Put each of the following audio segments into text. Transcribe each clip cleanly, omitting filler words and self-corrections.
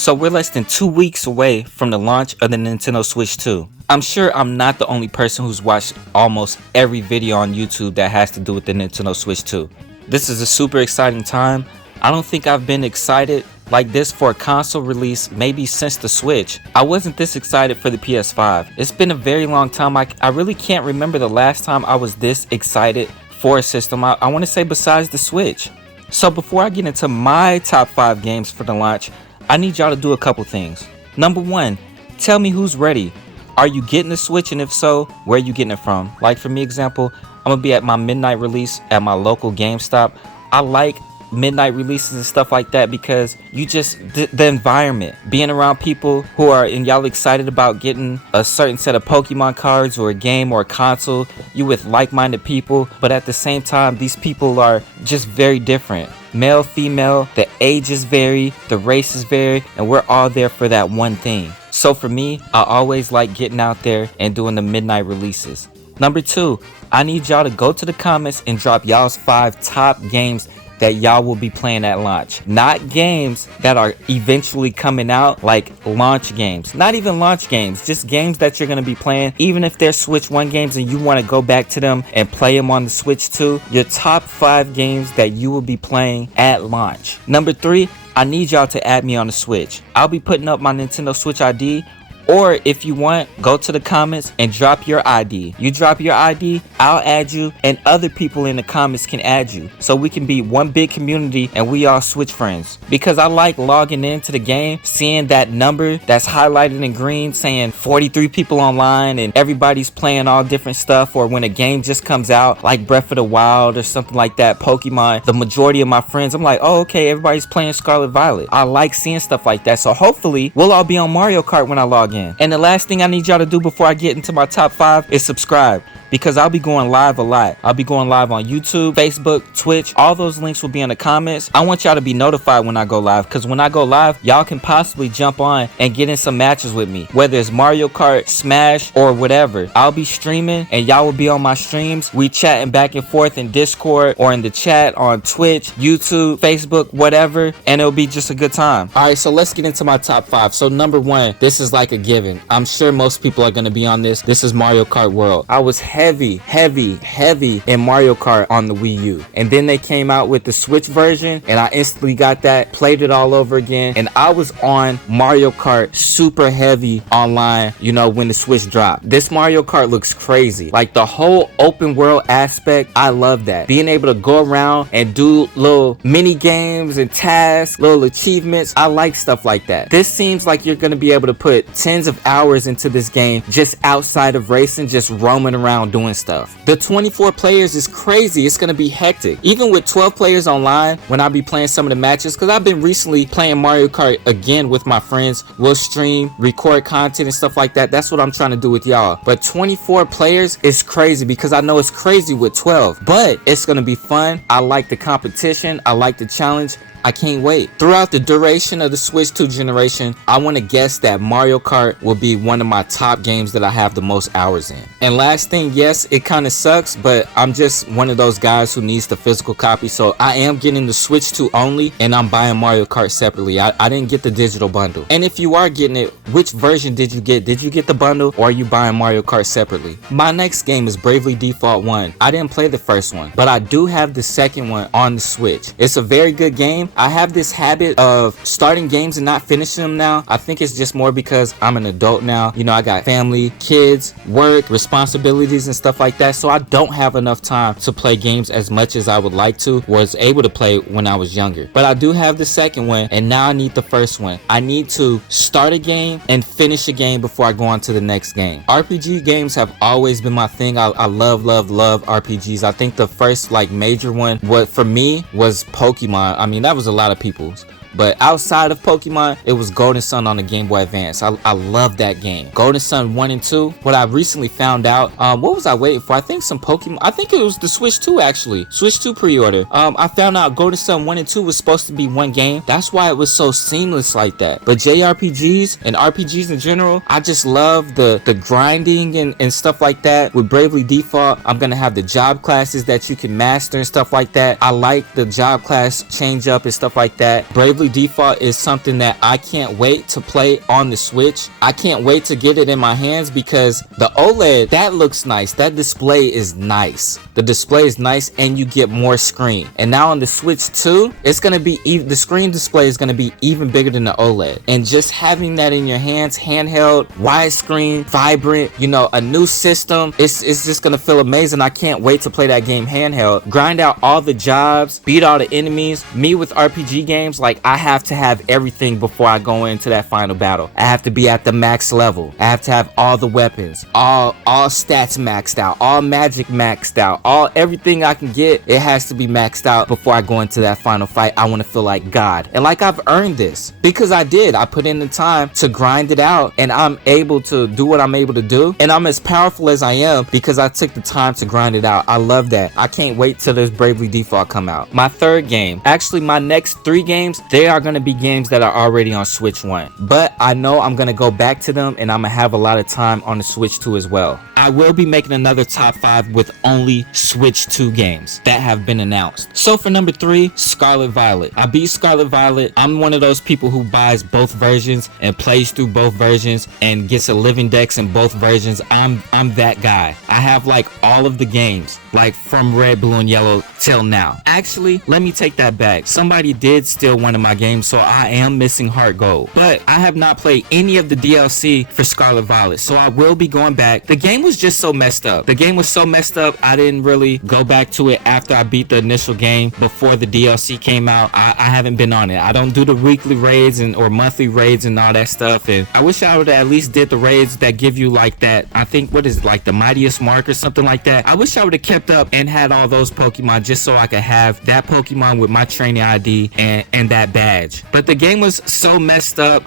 So we're less than 2 weeks away from the launch of the Nintendo Switch 2. I'm sure I'm not the only person who's watched almost every video on YouTube that has to do with the Nintendo Switch 2. This is a super exciting time. I don't think I've been excited like this for a console release maybe since the Switch. I wasn't this excited for the PS5. It's been a very long time. I really can't remember the last time I was this excited for a system. I want to say besides the Switch. So before I get into my top 5 games for the launch, I need y'all to do a couple things. Number 1, tell me who's ready. Are you getting the Switch, and if so, where are you getting it from? Like for me example, I'm gonna be at my midnight release at my local GameStop. I like midnight releases and stuff like that because you just the environment, being around people who are and y'all excited about getting a certain set of Pokemon cards or a game or a console, you with like-minded people, but at the same time these people are just very different. Male, female, the ages vary, the races vary, and we're all there for that one thing. So for me, I always like getting out there and doing the midnight releases. Number 2, I need y'all to go to the comments and drop y'all's 5 top games that y'all will be playing at launch. Not games that are eventually coming out, like launch games. Not even launch games, just games that you're gonna be playing. Even if they're Switch 1 games and you wanna go back to them and play them on the Switch 2, your top 5 games that you will be playing at launch. Number 3, I need y'all to add me on the Switch. I'll be putting up my Nintendo Switch ID, or if you want, go to the comments and drop your ID. You drop your ID, I'll add you, and other people in the comments can add you. So we can be one big community and we all Switch friends. Because I like logging into the game, seeing that number that's highlighted in green saying 43 people online and everybody's playing all different stuff. Or when a game just comes out, like Breath of the Wild or something like that, Pokemon, the majority of my friends, I'm like, oh, okay, everybody's playing Scarlet Violet. I like seeing stuff like that. So hopefully we'll all be on Mario Kart when I log in. And the last thing I need y'all to do before I get into my top 5 is subscribe, because I'll be going live a lot. I'll be going live on YouTube, Facebook, Twitch. All those links will be in the comments. I want y'all to be notified when I go live, because when I go live, y'all can possibly jump on and get in some matches with me, whether it's Mario Kart, Smash, or whatever. I'll be streaming and y'all will be on my streams. We chatting back and forth in Discord or in the chat on Twitch, YouTube, Facebook, whatever, and it'll be just a good time. All right, so let's get into my top 5. So number 1, this is like a given. I'm sure most people are going to be on this. This is Mario Kart World. I was heavy in Mario Kart on the Wii U, and then they came out with the Switch version and I instantly got that, played it all over again, and I was on Mario Kart super heavy online, you know, when the Switch dropped. This Mario Kart looks crazy. Like the whole open world aspect, I love that. Being able to go around and do little mini games and tasks, little achievements, I like stuff like that. This seems like you're going to be able to put tens of hours into this game just outside of racing, just roaming around doing stuff. The 24 players is crazy. It's gonna be hectic. Even with 12 players online, when I be playing some of the matches, because I've been recently playing Mario Kart again with my friends. We'll stream, record content and stuff like that. That's what I'm trying to do with y'all. But 24 players is crazy, because I know it's crazy with 12, but it's gonna be fun. I like the competition. I like the challenge. I can't wait. Throughout the duration of the Switch 2 generation, I want to guess that Mario Kart will be one of my top games that I have the most hours in. And last thing, yes, it kind of sucks, but I'm just one of those guys who needs the physical copy, so I am getting the Switch 2 only, and I'm buying Mario Kart separately. I didn't get the digital bundle. And if you are getting it, which version did you get? Did you get the bundle, or are you buying Mario Kart separately? My next game is Bravely Default 1. I didn't play the first one, but I do have the second one on the Switch. It's a very good game. I have this habit of starting games and not finishing them now. I think it's just more because I'm an adult now. You know, I got family, kids, work, responsibilities and stuff like that. So I don't have enough time to play games as much as I would like to, was able to play when I was younger. But I do have the second one, and now I need the first one. I need to start a game and finish a game before I go on to the next game. RPG games have always been my thing. I love RPGs. I think the first like major one, what for me was Pokemon. I mean, that was a lot of people's. But outside of Pokemon, it was Golden Sun on the Game Boy Advance. I love that game. Golden Sun 1 and 2. What I recently found out, what was I waiting for? I think some Pokemon. I think it was the Switch 2 actually. Switch 2 pre-order. I found out Golden Sun 1 and 2 was supposed to be one game. That's why it was so seamless like that. But JRPGs and RPGs in general, I just love the grinding and stuff like that. With Bravely Default, I'm gonna have the job classes that you can master and stuff like that. I like the job class change up and stuff like that. Bravely Bravely Default is something that I can't wait to play on the Switch. I can't wait to get it in my hands because the OLED, that looks nice. That display is nice. The display is nice and you get more screen. And now on the Switch 2, it's going to be the screen display is going to be even bigger than the OLED. And just having that in your hands, handheld, widescreen, vibrant, you know, a new system, it's just going to feel amazing. I can't wait to play that game handheld. Grind out all the jobs, beat all the enemies. Me with RPG games, like I have to have everything before I go into that final battle. I have to be at the max level. I have to have all the weapons, all stats maxed out, all magic maxed out, everything I can get. It has to be maxed out before I go into that final fight. I want to feel like God, and like I've earned this because I put in the time to grind it out, and I'm able to do what I'm able to do, and I'm as powerful as I am because I took the time to grind it out. I love that. I can't wait till this Bravely Default come out. My third game, actually my next 3 games, they are going to be games that are already on Switch 1, but I know I'm going to go back to them and I'm going to have a lot of time on the Switch 2 as well. I will be making another top 5 with only Switch 2 games that have been announced. So for number 3, Scarlet Violet. I beat Scarlet Violet. I'm one of those people who buys both versions and plays through both versions and gets a living dex in both versions. I'm that guy. I have like all of the games, like from Red, Blue, and Yellow till now. Actually, let me take that back. Somebody did steal one of my games, so I am missing Heart Gold. But I have not played any of the DLC for Scarlet Violet, so I will be going back. The game was just so messed up. The game was so messed up, I didn't really go back to it after I beat the initial game before the DLC came out. I haven't been on it. I don't do the weekly raids or monthly raids and all that stuff, and I wish I would have at least did the raids that give you like that, I think, what is it, like the Mightiest Mark or something like that. I wish I would have kept up and had all those Pokemon just so I could have that Pokemon with my training ID and that badge. But the game was so messed up.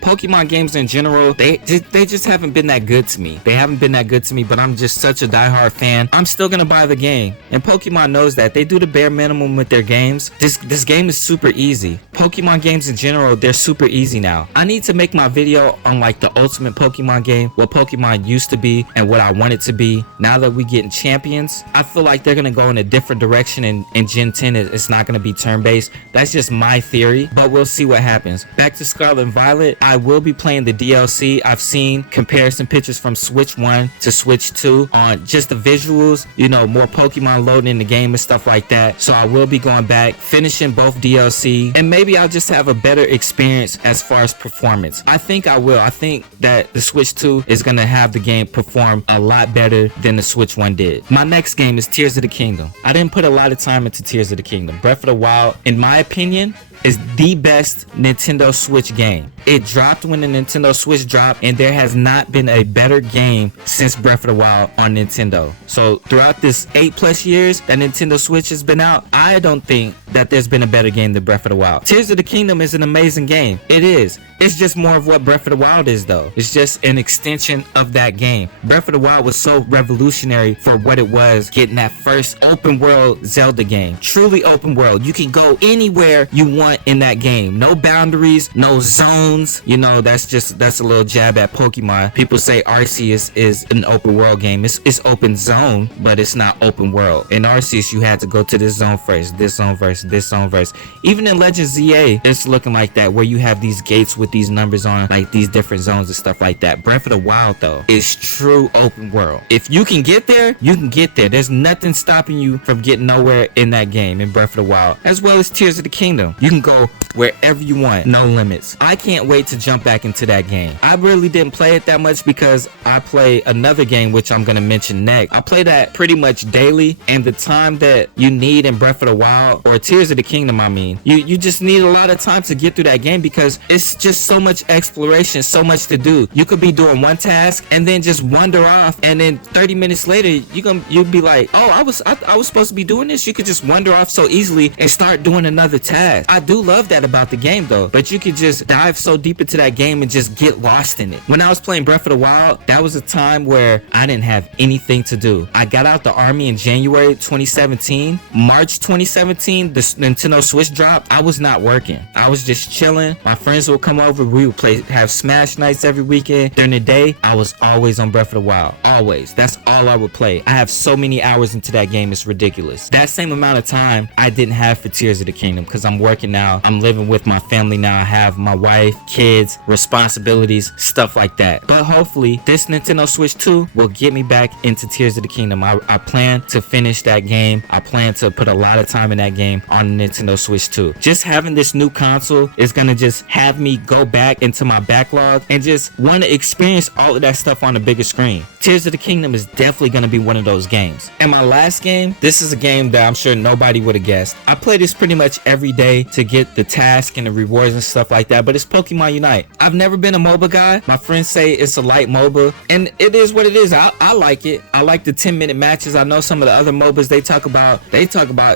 Pokemon games in general, they just haven't been that good to me. They haven't been that good to me, but I'm just such a diehard fan. I'm still gonna buy the game, and Pokemon knows that. They do the bare minimum with their games. This game is super easy. Pokemon games in general, they're super easy now. I need to make my video on like the ultimate Pokemon game, what Pokemon used to be and what I want it to be. Now that we getting champions, I feel like they're gonna go in a different direction, and in Gen 10 it's not gonna be turn-based. That's just my theory, but we'll see what happens. Back to Scarlet and Violet, I will be playing the DLC. I've seen comparison pictures from Switch 1 to Switch 2 on just the visuals, you know, more Pokemon loading in the game and stuff like that. So I will be going back, finishing both DLC, and maybe I'll just have a better experience as far as performance. I think I will. I think that the Switch 2 is going to have the game perform a lot better than the Switch 1 did. My next game is Tears of the Kingdom. I didn't put a lot of time into Tears of the Kingdom. Breath of the Wild, in my opinion, is the best Nintendo Switch game. It dropped when the Nintendo Switch dropped, and there has not been a better game since Breath of the Wild on Nintendo. So throughout this 8+ years that Nintendo Switch has been out, I don't think that there's been a better game than Breath of the Wild. Tears of the Kingdom is an amazing game. It is. It's just more of what Breath of the Wild is, though. It's just an extension of that game. Breath of the Wild was so revolutionary for what it was, getting that first open world Zelda game. Truly open world. You can go anywhere you want in that game. No boundaries, no zones. You know, that's a little jab at Pokemon. People say Arceus is an open world game. It's open zone, but it's not open world. In Arceus, you had to go to this zone first, this zone first, this zone first. Even in Legend ZA, it's looking like that, where you have these gates with these numbers on, like these different zones and stuff like that. Breath of the Wild, though, is true open world. If you can get there, you can get there. There's nothing stopping you from getting nowhere in that game, in Breath of the Wild, as well as Tears of the Kingdom. You can go wherever you want, no limits. I can't wait to jump back into that game. I really didn't play it that much because I play another game, which I'm going to mention next. I play that pretty much daily, and the time that you need in Breath of the Wild, or Tears of the Kingdom, I mean, you just need a lot of time to get through that game because it's just so much exploration, so much to do. You could be doing one task and then just wander off, and then 30 minutes later you'll be like, oh, I was supposed to be doing this. You could just wander off so easily and start doing another task. I do love that about the game, though, but you could just dive so deep into that game and just get lost in it. When I was playing Breath of the Wild, that was a time where I didn't have anything to do. I got out the army in January 2017. March 2017, the Nintendo Switch dropped. I was not working. I was just chilling. My friends would come over. We would have Smash nights every weekend. During the day, I was always on Breath of the Wild. Always. That's all I would play. I have so many hours into that game, it's ridiculous. That same amount of time I didn't have for Tears of the Kingdom because I'm working now. now. I'm living with my family now. I have my wife, kids, responsibilities, stuff like that. But hopefully this Nintendo Switch 2 will get me back into Tears of the Kingdom. I plan to finish that game. I plan to put a lot of time in that game on the Nintendo Switch 2. Just having this new console is gonna just have me go back into my backlog and just want to experience all of that stuff on a bigger screen. Tears of the Kingdom is definitely gonna be one of those games. And my last game, this is a game that I'm sure nobody would have guessed. I play this pretty much every day to get the task and the rewards and stuff like that, but it's Pokémon Unite. I've never been a MOBA guy. My friends say it's a light MOBA, and it is what it is. I like it. I like the 10-minute matches. I know some of the other MOBAs they talk about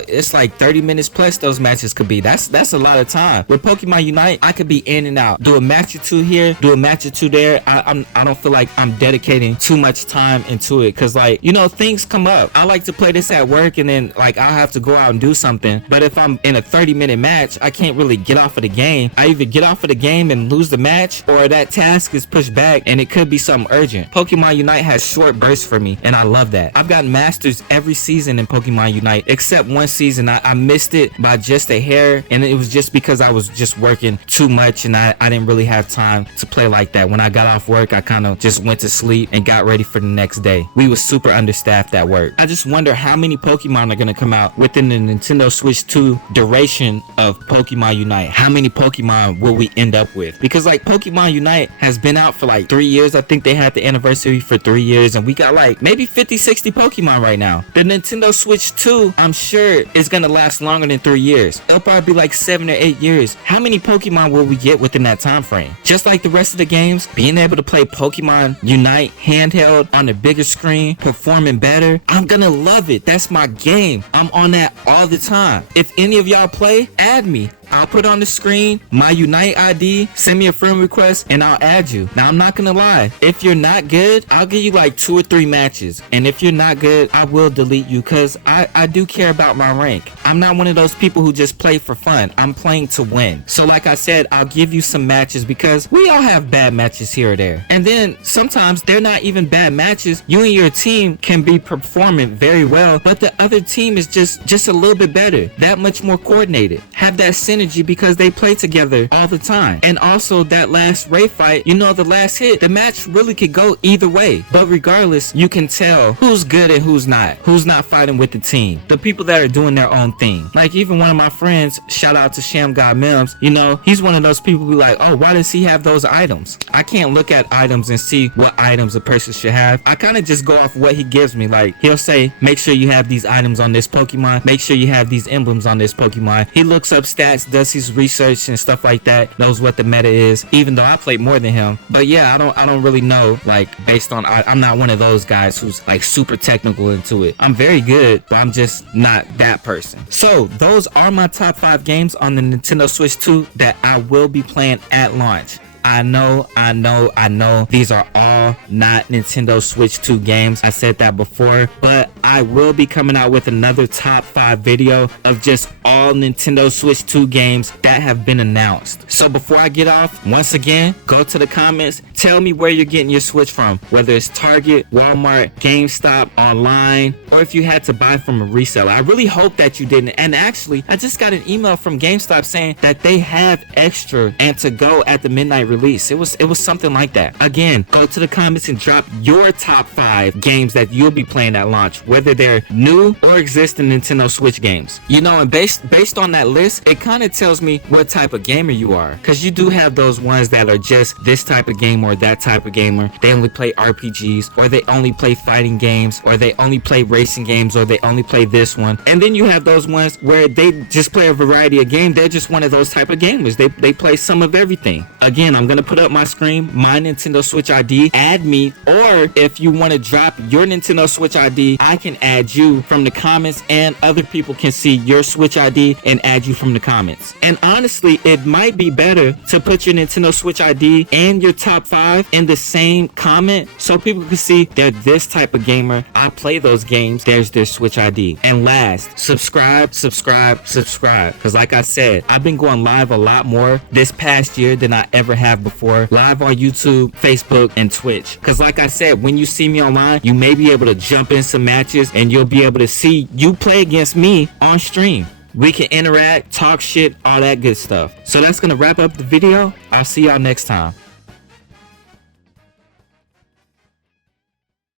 it's like 30 minutes plus those matches could be. That's a lot of time. With Pokemon Unite, I could be in and out. Do a match or two here, do a match or two there. I don't feel like I'm dedicating too much time into it, because like, you know, things come up. I like to play this at work, and then like I'll have to go out and do something. But if I'm in a 30-minute match, I can't really get off of the game. I either get off of the game and lose the match, or that task is pushed back and it could be something urgent. Pokemon Unite has short bursts for me, and I love that. I've gotten masters every season in Pokemon Unite, except one season I missed it by just a hair, and it was just because I was just working too much, and I didn't really have time to play like that. When I got off work, I kind of just went to sleep and got ready for the next day. We were super understaffed at work. I just wonder how many Pokemon are going to come out within the Nintendo Switch 2 duration of Pokemon Unite. How many Pokemon will we end up with? Because like Pokemon Unite has been out for like 3 years. I think they had the anniversary for 3 years, and we got like maybe 50-60 Pokemon right now. The Nintendo Switch 2, I'm sure, is going to last longer than 3 years. It'll probably be like 7 or 8 years. How many Pokemon will we get within that time frame? Just like the rest of the games, being able to play Pokemon Unite handheld on a bigger screen, performing better, I'm gonna love it. That's my game. I'm on that all the time. If any of y'all play, add me. I'll put on the screen my Unite ID, send me a friend request, and I'll add you. Now, I'm not gonna lie. If you're not good, I'll give you like 2 or 3 matches. And if you're not good, I will delete you, because I do care about my rank. I'm not one of those people who just play for fun. I'm playing to win. So like I said, I'll give you some matches, because we all have bad matches here or there. And then sometimes they're not even bad matches. You and your team can be performing very well, but the other team is just a little bit better. That much more coordinated. Have that synergy, because they play together all the time. And also that last raid fight, you know, the last hit, the match really could go either way. But regardless, you can tell who's good and who's not fighting with the team. The people that are doing their own thing. Like even one of my friends, shout out to Sham God Mims, you know, he's one of those people who be like, oh, why does he have those items? I can't look at items and see what items a person should have. I kind of just go off what he gives me. Like he'll say, make sure you have these items on this Pokemon, make sure you have these emblems on this Pokemon. He looks up stats, does his research and stuff like that, knows what the meta is, even though I played more than him. But yeah, I don't really know, like based on, I'm not one of those guys who's like super technical into it. I'm very good, but I'm just not that person. So those are my top 5 games on the Nintendo Switch 2 that I will be playing at launch. I know these are all not Nintendo Switch 2 games. I said that before, but I will be coming out with another top 5 video of just all Nintendo Switch 2 games that have been announced. So before I get off, once again, go to the comments, tell me where you're getting your Switch from, whether it's Target, Walmart, GameStop, online, or if you had to buy from a reseller. I really hope that you didn't. And actually, I just got an email from GameStop saying that they have extra and to go at the midnight release. It was something like that. Again, go to the comments and drop your top 5 games that you'll be playing at launch, whether they're new or existing Nintendo Switch games. You know, and based on that list, it kind of tells me what type of gamer you are, because you do have those ones that are just this type of game or that type of gamer. They only play RPGs, or they only play fighting games, or they only play racing games, or they only play this one. And then you have those ones where they just play a variety of games. They're just one of those type of gamers. They play some of everything. Again, I'm gonna put up my screen, my Nintendo Switch ID, add me, or if you want to drop your Nintendo Switch ID, I can add you from the comments, and other people can see your Switch ID and add you from the comments. And honestly, it might be better to put your Nintendo Switch ID and your top 5 in the same comment, so people can see they're this type of gamer, I play those games, there's their Switch ID. And last, subscribe, because like I said, I've been going live a lot more this past year than I ever have before, live on YouTube, Facebook, and Twitch. Because like I said, when you see me online, you may be able to jump in some matches, and you'll be able to see you play against me on stream. We can interact, talk shit, all that good stuff. So that's gonna wrap up the video. I'll see y'all next time.